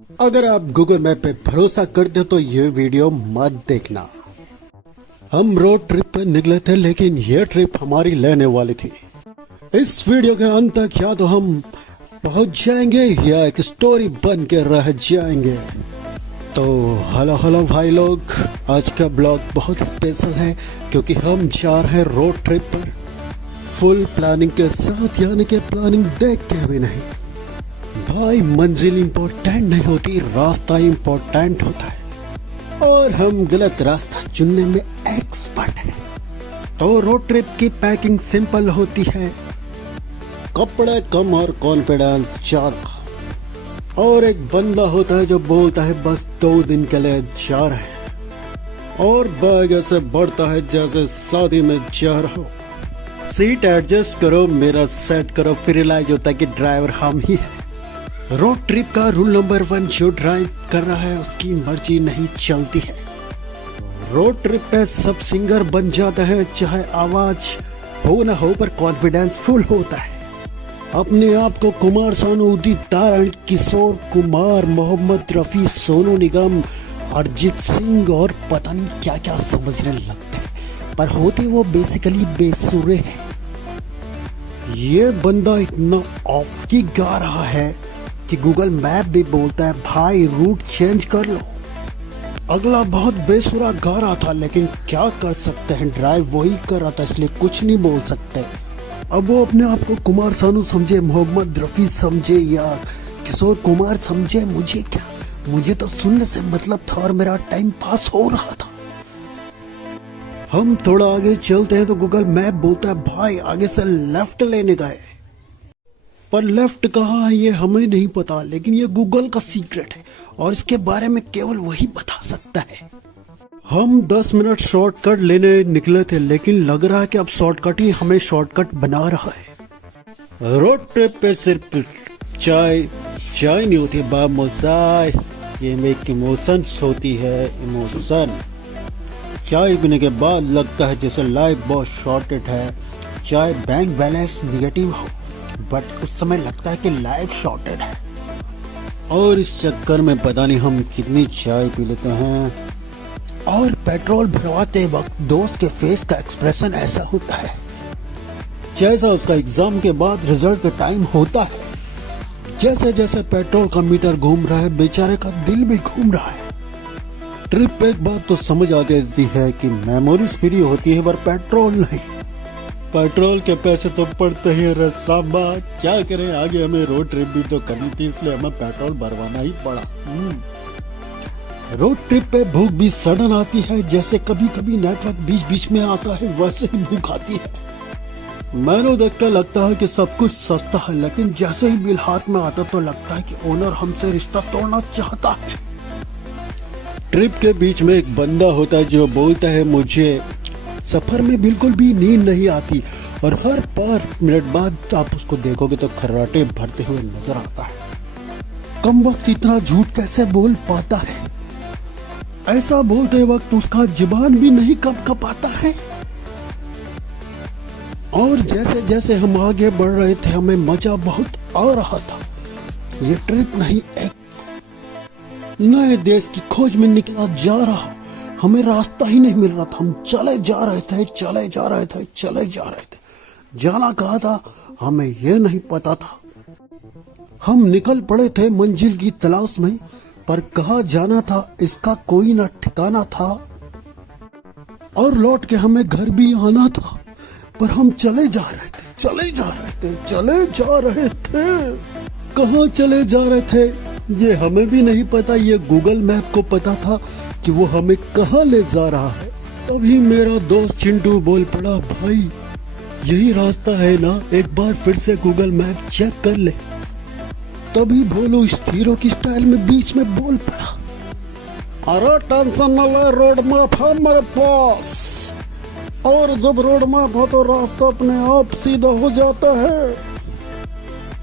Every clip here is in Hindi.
अगर आप गूगल मैप पे भरोसा करते हो तो ये वीडियो मत देखना। हम रोड ट्रिप पे निकले थे, लेकिन ये ट्रिप हमारी लेने वाली थी। इस वीडियो के अंत तक या तो हम पहुंच जाएंगे या एक स्टोरी बन के रह जाएंगे। तो हेलो भाई लोग, आज का ब्लॉग बहुत स्पेशल है क्योंकि हम जा रहे हैं रोड ट्रिप पर फुल प्लानिंग के साथ, यानी कि प्लानिंग देख के भी नहीं। भाई मंजिल इम्पोर्टेंट नहीं होती, रास्ता इम्पोर्टेंट होता है और हम गलत रास्ता चुनने में एक्सपर्ट हैं। तो रोड ट्रिप की पैकिंग सिंपल होती है, कपड़े कम और कॉन्फिडेंस ज्यादा। और एक बंदा होता है जो बोलता है बस 2 दिन के लिए जा रहे हैं, और बैग ऐसे बढ़ता है जैसे शादी में जा रहा हो। सीट एडजस्ट करो, मेरा सेट करो, फिर रियलाइज होता है कि ड्राइवर हम ही है। रोड ट्रिप का रूल नंबर 1, जो ड्राइव कर रहा है उसकी मर्जी नहीं चलती है। रोड ट्रिप पे सब सिंगर बन जाता है, चाहे आवाज हो ना हो, पर कॉन्फिडेंस फुल होता है। अपने आप को कुमार सानू, उदित नारायण, किशोर कुमार, मोहम्मद रफी, सोनू निगम, अरिजीत सिंह और पता नहीं क्या क्या समझने लगते हैं, पर होते वो बेसिकली बेसुरे हैं। ये बंदा इतना ऑफ की गा रहा है कि गूगल मैप भी बोलता है भाई रूट चेंज कर लो। अगला बहुत बेसुरा गा रहा था, लेकिन क्या कर सकते हैं, ड्राइव वही कर रहा था इसलिए कुछ नहीं बोल सकते। अब वो अपने आप को कुमार सानू समझे, मोहम्मद रफी समझे या किशोर कुमार समझे, मुझे क्या, मुझे तो सुनने से मतलब था और मेरा टाइम पास हो रहा था। हम थोड़ा आगे चलते हैं तो गूगल मैप बोलता है भाई आगे से लेफ्ट लेने का है, पर लेफ्ट कहाँ है ये हमें नहीं पता, लेकिन ये गूगल का सीक्रेट है और इसके बारे में केवल वही बता सकता है। हम 10 मिनट शॉर्टकट लेने निकले थे, लेकिन लग रहा है कि अब शॉर्टकट ही हमें शॉर्टकट बना रहा है। रोड ट्रिप पे सिर्फ चाय नहीं होती बामोसाय, ये एक इमोशंस होती है, इमोशन। चाय पीने के बाद लगता है जैसे लाइफ बहुत शॉर्टेड है, चाहे बैंक बैलेंस निगेटिव हो, बट उस समय लगता है कि लाइफ शॉर्टेड है। और इस चक्कर में पता नहीं हम कितनी चाय पी लेते हैं। और पेट्रोल भरवाते वक्त दोस्त के फेस का एक्सप्रेशन ऐसा होता है जैसा उसका एग्जाम के बाद रिजल्ट का टाइम होता है। जैसे जैसे पेट्रोल का मीटर घूम रहा है, बेचारे का दिल भी घूम रहा है। ट्रिप पे एक बात तो समझ आ जाती है कि मेमोरीज फ्री होती है पर पेट्रोल नहीं। पेट्रोल के पैसे तो पड़ते ही रसाबा, क्या करें, आगे हमें रोड ट्रिप भी तो करनी थी, इसलिए हमें पेट्रोल भरवाना ही पड़ा। रोड ट्रिप पे भूख भी सडन आती है, जैसे कभी कभी नेटवर्क बीच बीच में आता है वैसे ही भूख आती है। मैंने देखकर लगता है कि सब कुछ सस्ता है, लेकिन जैसे ही बिल हाथ में आता तो लगता है कि ओनर हमसे रिश्ता तोड़ना चाहता है। ट्रिप के बीच में एक बंदा होता है जो बोलता है मुझे सफर में बिल्कुल भी नींद नहीं आती, और हर 5 मिनट बाद आप उसको देखोगे तो खर्राटे भरते हुए नजर आता है। कम वक्त इतना झूठ कैसे बोल पाता है? ऐसा बोलते वक्त उसका जुबान भी नहीं कब आता है। और जैसे जैसे हम आगे बढ़ रहे थे हमें मजा बहुत आ रहा था। ये ट्रिप नहीं, एक नए देश की खोज में निकला जा रहा। हमें रास्ता ही नहीं मिल रहा था, हम चले जा रहे थे। जाना कहाँ था हमें यह नहीं पता था। हम निकल पड़े थे मंजिल की तलाश में, पर कहाँ जाना था इसका कोई न ठिकाना था। और लौट के हमें घर भी आना था, पर हम चले जा रहे थे। कहाँ चले जा रहे थे ये हमें भी नहीं पता, ये गूगल मैप को पता था कि वो हमें कहाँ ले जा रहा है। तभी मेरा दोस्त चिंटू बोल पड़ा भाई यही रास्ता है ना, एक बार फिर से गूगल मैप चेक कर ले। तभी भोलू इस हीरो की स्टाइल में बीच में बोल पड़ा, अरे टेंशन न ले, रोड मैप है मेरे पास। और जब रोड मैप हो तो रास्ता अपने आप सीधा हो जाता है।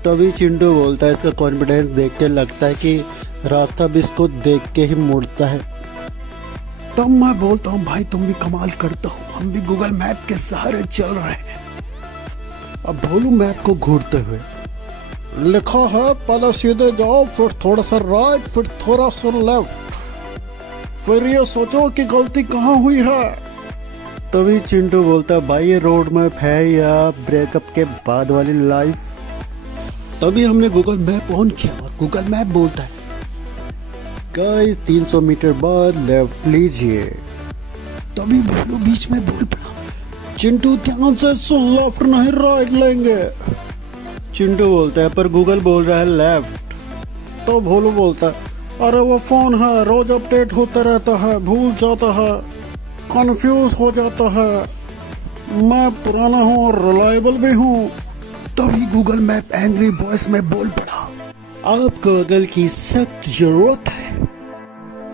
तभी चिंटू बोलता है, इसका कॉन्फिडेंस देख के लगता है कि रास्ता भी इसको देख के ही मुड़ता है। तब मैं बोलता हूँ भाई तुम भी कमाल करता हो, हम भी गूगल मैप के सहारे चल रहे हैं। अब भोलू मैप को घूरते हुए लिखा है पहले सीधे जाओ, फिर थोड़ा सा राइट, फिर थोड़ा सा लेफ्ट, फिर ये सोचो कि गलती कहाँ हुई है। तभी चिंटू बोलता भाई ये रोड मैप है या ब्रेकअप के बाद वाली लाइफ। तभी हमने गूगल मैप ऑन किया और गूगल मैप बोलता है गाइस 300 मीटर बाद लेफ्ट लीजिए। तभी भोलू बीच में बोल पड़ा चिंटू ध्यान से सुन, लेफ्ट नहीं राइट लेंगे। चिंटू बोलता है पर गूगल बोल रहा है लेफ्ट। तो भोलू बोलता है अरे वो फोन है, रोज अपडेट होता रहता है, भूल जाता है, कंफ्यूज हो जाता है, मैं पुराना हूँ और रिलायबल भी हूँ। तभी गूगल मैप एंग्री वॉइस में बोल पड़ा आपको गूगल की सख्त जरूरत है।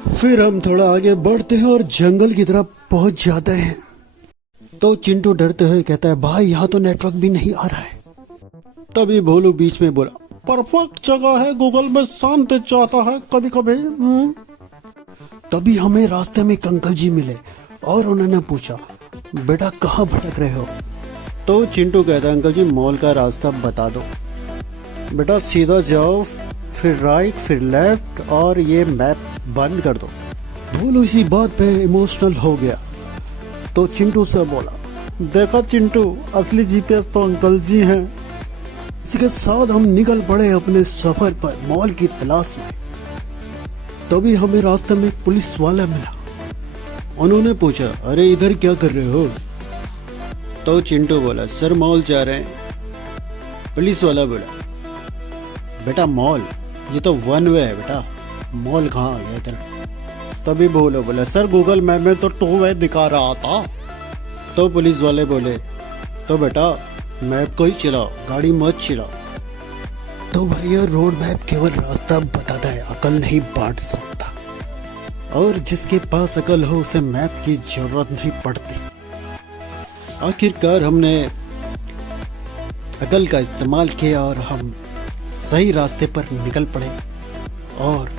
फिर हम थोड़ा आगे बढ़ते हैं और जंगल की तरफ पहुंच जाते हैं। तो चिंटू डरते हुए कहता है भाई यहाँ तो नेटवर्क भी नहीं आ रहा है। तभी भोलू बीच में बोला परफेक्ट जगह है, गूगल में शांति चाहता है कभी कभी। तभी हमें रास्ते में एक अंकल जी मिले और उन्होंने पूछा बेटा कहाँ भटक रहे हो। तो चिंटू कहता है अंकल जी मॉल का रास्ता बता दो। बेटा सीधा जाओ, फिर राइट, फिर लेफ्ट और ये मैप बंद कर दो। भोलू इसी बात पे इमोशनल हो गया तो चिंटू से बोला देखा चिंटू असली जीपीएस तो अंकल जी हैं। इसी के साथ हम निकल पड़े अपने सफर पर मॉल की तलाश में। तभी हमें रास्ते में एक पुलिस वाला मिला। उन्होंने पूछा अरे इधर क्या कर रहे हो। तो चिंटू बोला सर मॉल जा रहे हैं। पुलिस वाला बोला बेटा मॉल ये तो वन वे है बेटा, मॉल कहाँ आ गया इधर। तभी बोला सर गूगल मैप में तो टू वे दिखा रहा था। तो पुलिस वाले बोले तो बेटा मैप को ही चलाओ, गाड़ी मत चलाओ। तो भैया रोड मैप केवल रास्ता बताता है, अकल नहीं बांट सकता। और जिसके पास अकल हो उसे मैप की जरूरत नहीं पड़ती। आखिरकार हमने अकल का इस्तेमाल किया और हम सही रास्ते पर निकल पड़े और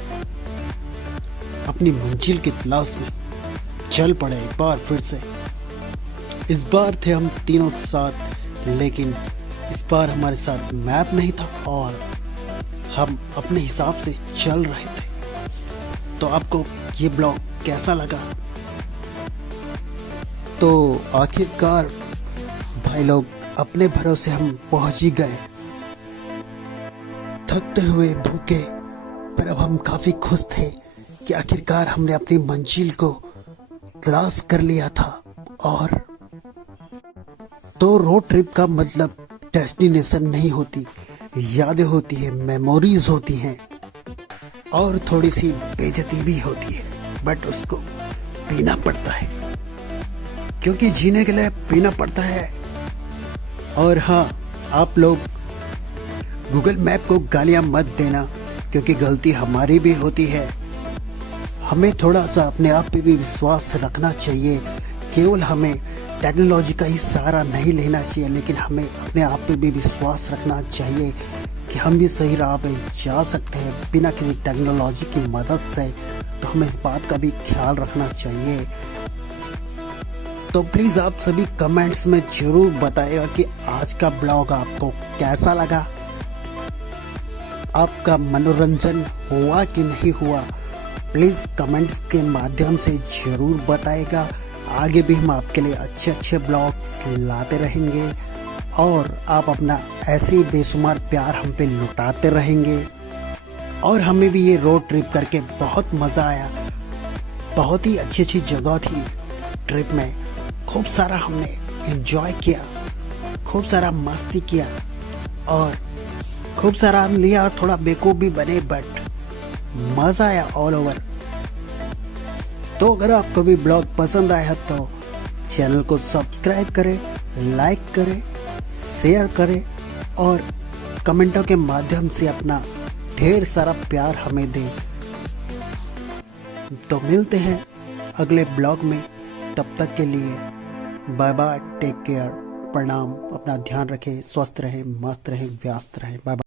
अपनी मंजिल की तलाश में चल पड़े एक बार फिर से। इस बार थे हम तीनों साथ, लेकिन इस बार हमारे साथ मैप नहीं था और हम अपने हिसाब से चल रहे थे। तो आपको ये ब्लॉग कैसा लगा? तो आखिरकार भाई लोग अपने भरोसे हम पहुंच ही गए, थकते हुए भूखे, पर अब हम काफी खुश थे कि आखिरकार हमने अपनी मंजिल को तलाश कर लिया था। और तो रोड ट्रिप का मतलब डेस्टिनेशन नहीं होती, यादें होती है, मेमोरीज होती हैं और थोड़ी सी बेइज्जती भी होती है, बट उसको पीना पड़ता है क्योंकि जीने के लिए पीना पड़ता है। और हाँ आप लोग गूगल मैप को गालियां मत देना क्योंकि गलती हमारी भी होती है। हमें थोड़ा सा अपने आप पे भी विश्वास रखना चाहिए। केवल हमें टेक्नोलॉजी का ही सहारा नहीं लेना चाहिए, लेकिन हमें अपने आप पे भी विश्वास रखना चाहिए कि हम भी सही राह पे जा सकते हैं बिना किसी टेक्नोलॉजी की मदद से। तो हमें इस बात का भी ख्याल रखना चाहिए। तो प्लीज़ आप सभी कमेंट्स में जरूर बताइएगा कि आज का ब्लॉग आपको कैसा लगा, आपका मनोरंजन हुआ कि नहीं हुआ। प्लीज़ कमेंट्स के माध्यम से ज़रूर बताएगा। आगे भी हम आपके लिए अच्छे अच्छे ब्लॉग्स लाते रहेंगे और आप अपना ऐसे ही बेशुमार प्यार हम पे लुटाते रहेंगे। और हमें भी ये रोड ट्रिप करके बहुत मज़ा आया। बहुत ही अच्छी अच्छी जगह थी ट्रिप में, खूब सारा हमने एंजॉय किया, खूब सारा मस्ती किया और खूब सारा लिया, थोड़ा बेवकूफ़ भी बने, बट मज़ा आया ऑल ओवर। तो अगर आपको भी ब्लॉग पसंद आया है तो चैनल को सब्सक्राइब करें, लाइक करें, शेयर करें और कमेंटों के माध्यम से अपना ढेर सारा प्यार हमें दें। तो मिलते हैं अगले ब्लॉग में, तब तक के लिए बाय बाय, टेक केयर, प्रणाम, अपना ध्यान रखें, स्वस्थ रहें, मस्त रहें, व्यस्त रहें, बाय बाय।